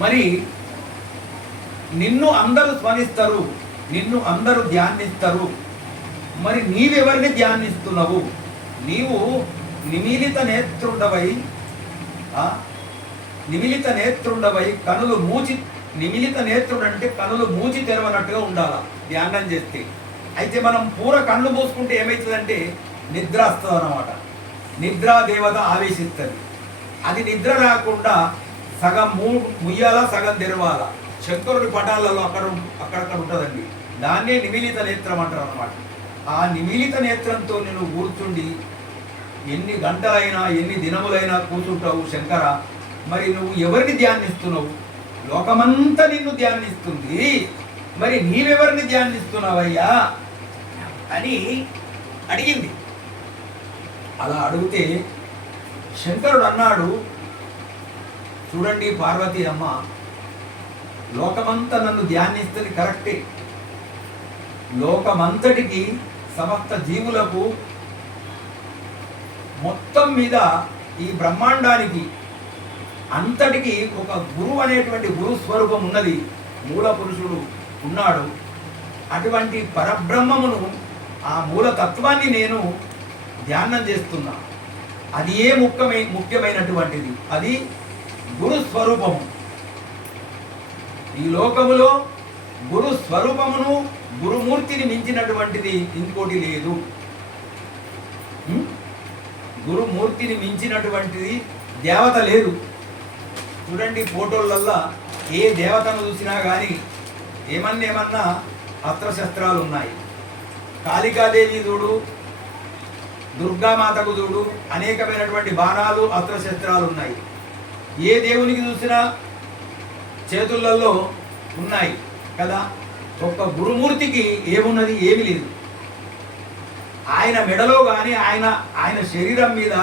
మరి నిన్ను అందరూ స్మరిస్తారు, నిన్ను అందరూ ధ్యానిస్తారు. మరి నీవెవరిని ధ్యానిస్తున్నావు? నీవు నిమిలిత నేత్రుండవై నిమిలిత నేత్రుండవై కనులు మూచి, నిమిలిత నేత్రుడు అంటే కనులు మూచి తెరవనట్టుగా ఉండాలా ధ్యానం చేస్తే. అయితే మనం పూర కళ్ళు మూసుకుంటే ఏమవుతుందంటే నిద్ర వస్తుంది అన్నమాట. నిద్రా దేవత ఆవేశిస్తుంది. అది నిద్ర రాకుండా సగం ముయ్యాల, సగం తెరవాల. శంకరుడి పటాలలో అక్కడక్కడ ఉంటుందండి. దాన్నే నిమిలిత నేత్రం అంటారు అన్నమాట. ఆ నిమిలిత నేత్రంతో నేను కూర్చుండి ఎన్ని గంటలైనా ఎన్ని దినములైనా కూర్చుంటావు శంకర. మరి నువ్వు ఎవరిని ధ్యానిస్తున్నావు? లోకమంతా నిన్ను ధ్యానిస్తుంది, మరి నీవెవరిని ధ్యానిస్తున్నావయ్యా అని అడిగింది. అలా అడిగితే శంకరుడు అన్నాడు, చూడండి పార్వతీ అమ్మ, లోకమంతా నన్ను ధ్యానిస్తుంది కరెక్టే. లోకమంతటికి, సమస్త జీవులకు, మొత్తం మీద ఈ బ్రహ్మాండానికి అంతటికి ఒక గురువు అనేటువంటి గురు స్వరూపం ఉన్నది. మూల పురుషుడు ఉన్నాడు. అటువంటి పరబ్రహ్మమును, ఆ మూలతత్వాన్ని నేను ధ్యానం చేస్తున్నా. అది ఏ ముఖ్యమైనటువంటిది, అది గురు స్వరూపము. ఈ లోకములో గురు స్వరూపమును, గురుమూర్తిని మించినటువంటిది ఇంకోటి లేదు. గురుమూర్తిని మించినటువంటిది దేవత లేదు. చూడండి ఫోటోలల్లా ఏ దేవతను చూసినా కానీ ఏమన్నా అస్త్రశస్త్రాలు ఉన్నాయి. కాళికాదేవి చూడు, దుర్గామాతకు చూడు, అనేకమైనటువంటి బాణాలు, అస్త్రశస్త్రాలు ఉన్నాయి. ఏ దేవునికి చూసినా చేతులలో ఉన్నాయి కదా. ఒక్క గురుమూర్తికి ఏమున్నది? ఏమి లేదు. ఆయన మెడలో కానీ ఆయన శరీరం మీద